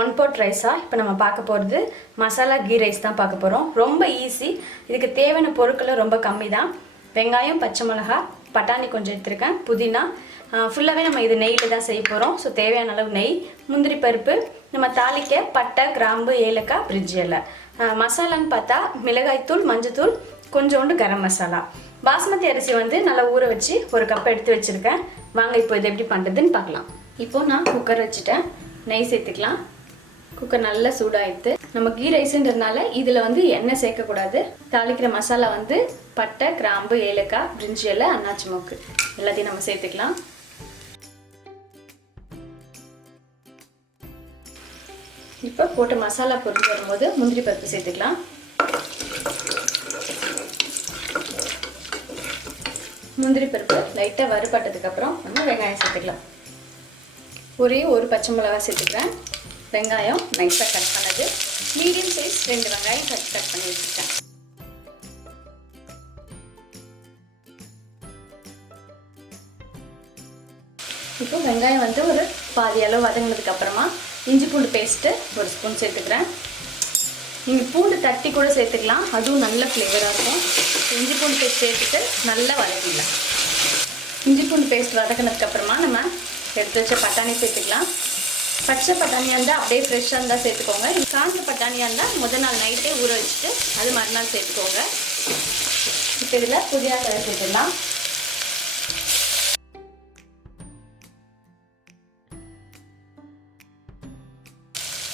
One pot ரைஸா இப்போ நம்ம பார்க்க போகிறது மசாலா கீ ரைஸ் தான் பார்க்க போகிறோம். ரொம்ப ஈஸி. இதுக்கு தேவையான பொருட்களும் ரொம்ப கம்மி தான். வெங்காயம், பச்சை மிளகா, பட்டாணி கொஞ்சம் எடுத்துருக்கேன், புதினா. ஃபுல்லாகவே நம்ம இது நெய்யில் தான் செய்ய போகிறோம். ஸோ தேவையான அளவு நெய், முந்திரி பருப்பு, நம்ம தாளிக்க பட்டை, கிராம்பு, ஏலக்காய், பிரிட்ஜி இலை. மசாலான்னு பார்த்தா மிளகாய்த்தூள், மஞ்சத்தூள், கொஞ்சோண்டு கரம் மசாலா. பாஸ்மதி அரிசி வந்து நல்லா ஊற வச்சு ஒரு கப் எடுத்து வச்சுருக்கேன். வாங்க இப்போ இது எப்படி பண்ணுறதுன்னு பார்க்கலாம். இப்போது நான் குக்கர் வச்சுட்டேன். நெய் சேர்த்துக்கலாம். குக்கர் நல்லா சூடாகிடுது. நம்ம கீ ரைஸுன்றதுனால இதில் வந்து எண்ணெய் சேர்க்கக்கூடாது. தாளிக்கிற மசாலா வந்து பட்டை, கிராம்பு, ஏலக்காய், பிரிஞ்சி இலை, அன்னாச்சி மொக்கு எல்லாத்தையும் நம்ம சேர்த்துக்கலாம். இப்போ போட்ட மசாலா பொரிஞ்சு வரும்போது முந்திரி பருப்பு சேர்த்துக்கலாம். முந்திரி பருப்பு லைட்டாக வறுபட்டதுக்கப்புறம் நம்ம வெங்காயம் சேர்த்துக்கலாம். ஒரே ஒரு பச்சை மிளகாய் சேர்த்துக்கிறேன். வெங்காயம் நைஸாக கட் பண்ணது, மீடியம் சைஸ் 2 வெங்காயம் கட் பண்ணி வச்சுருக்கேன். இப்போ வெங்காயம் வந்து ஒரு பாதி அளவு வதங்கினதுக்கப்புறமா இஞ்சி பூண்டு பேஸ்ட்டு 1 ஸ்பூன் சேர்த்துக்கிறேன். நீங்கள் பூண்டு தட்டி கூட சேர்த்துக்கலாம், அதுவும் நல்ல ஃப்ளேவராக இருக்கும். இஞ்சி பூண்டு பேஸ்ட் சேர்த்துட்டு நல்லா வதக்கிடலாம். இஞ்சி பூண்டு பேஸ்ட் வதக்கினதுக்கப்புறமா நம்ம எடுத்து வச்ச பட்டாணி சேர்த்துக்கலாம். பச்சை பட்டாணியாக இருந்தால் அப்படியே ஃப்ரெஷ்ஷாக இருந்தால் சேர்த்துக்கோங்க. காஞ்ச பட்டாணியாக இருந்தால் முதல் நாள் நைட்டே ஊற வச்சுட்டு அது மறுநாள் சேர்த்துக்கோங்க. இப்போ இதில் புதினா தழை சேர்த்துடலாம்.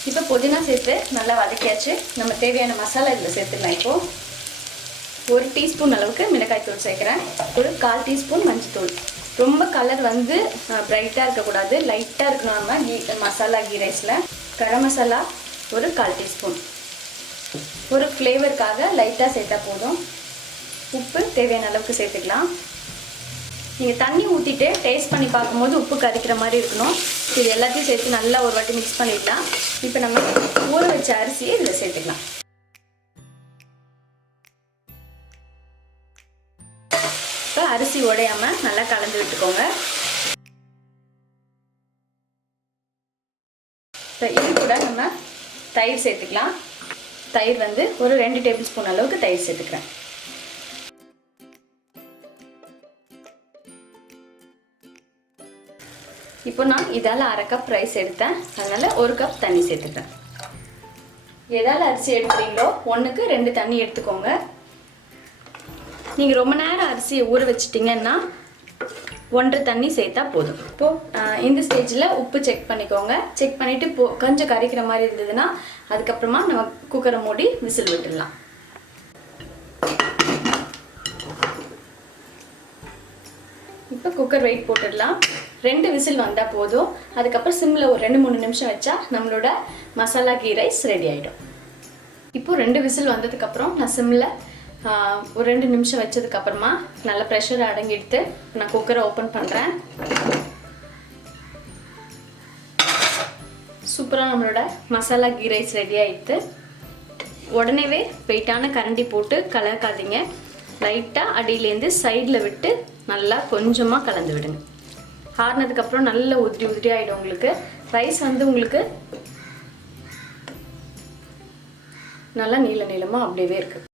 இப்போ புதினா சேர்த்து நல்லா வதக்கியாச்சு. நம்ம தேவையான மசாலா இதில் சேர்த்துக்கலாம். இப்போது 1 டீஸ்பூன் அளவுக்கு மிளகாய்த்தூள் சேர்க்குறேன். ஒரு 1/4 டீஸ்பூன் மஞ்சத்தூள். ரொம்ப கலர் வந்து பிரைட்டாக இருக்கக்கூடாது, லைட்டாக இருக்கணும். நம்ம மசாலா கீ ரைஸில் கரம் மசாலா ஒரு 1/4 டீஸ்பூன். ஒரு ஃப்ளேவருக்காக லைட்டாக சேர்த்தா போதும். உப்பு தேவையான அளவுக்கு சேர்த்துக்கலாம். நீங்கள் தண்ணி ஊற்றிட்டு டேஸ்ட் பண்ணி பார்க்கும்போது உப்பு கறிக்கிற மாதிரி இருக்கணும். இது எல்லாத்தையும் சேர்த்து நல்லா ஒரு வாட்டி மிக்ஸ் பண்ணிடலாம். இப்போ நம்ம ஊற வச்ச அரிசியை இதில் சேர்த்துக்கலாம். இப்போ அரிசி உடையாமல் நல்லா கலந்து விட்டுக்கோங்க. இப்போ இது கூட நம்ம தயிர் சேர்த்துக்கலாம். தயிர் வந்து ஒரு 2 டேபிள் ஸ்பூன் அளவுக்கு தயிர் சேர்த்துக்கிறேன். இப்போ நான் இதால் 1/2 கப் ரைஸ் எடுத்தேன், அதனால் 1 கப் தண்ணி சேர்த்துக்கிறேன். எதால் அரிசி எடுக்கிறீங்களோ 1க்கு 2 தண்ணி எடுத்துக்கோங்க. நீங்கள் ரொம்ப நேரம் அரிசியை ஊற வச்சிட்டிங்கன்னா 1 தண்ணி சேர்த்தா போதும். இப்போது இந்த ஸ்டேஜில் உப்பு செக் பண்ணிக்கோங்க. செக் பண்ணிவிட்டு கொஞ்சம் கறிக்கிற மாதிரி இருந்ததுன்னா அதுக்கப்புறமா நம்ம குக்கரை மூடி விசில் விட்டுடலாம். இப்போ குக்கர் வெயிட் போட்டுடலாம். 2 விசில் வந்தால் போதும். அதுக்கப்புறம் சிம்மில் ஒரு 2-3 நிமிஷம் வச்சா நம்மளோட மசாலா கீ ரைஸ் ரெடி ஆகிடும். இப்போது 2 விசில் வந்ததுக்கப்புறம் நான் சிம்மில் ஒரு 2 நிமிஷம் வச்சதுக்கப்புறமா நல்ல ப்ரெஷர் அடங்கிடுத்து நான் குக்கரை ஓப்பன் பண்ணுறேன். சூப்பராக நம்மளோட மசாலா கீ ரைஸ் ரெடி ஆகிடுது. உடனேவே வெயிட்டான கரண்டி போட்டு கலக்காதீங்க. லைட்டாக அடியிலேருந்து சைடில் விட்டு நல்லா கொஞ்சமாக கலந்து விடுங்க. ஆறுனதுக்கப்புறம் நல்லா உதிரி ஆகிடும். உங்களுக்கு ரைஸ் வந்து உங்களுக்கு நல்லா நீளமாக அப்படியே இருக்குது.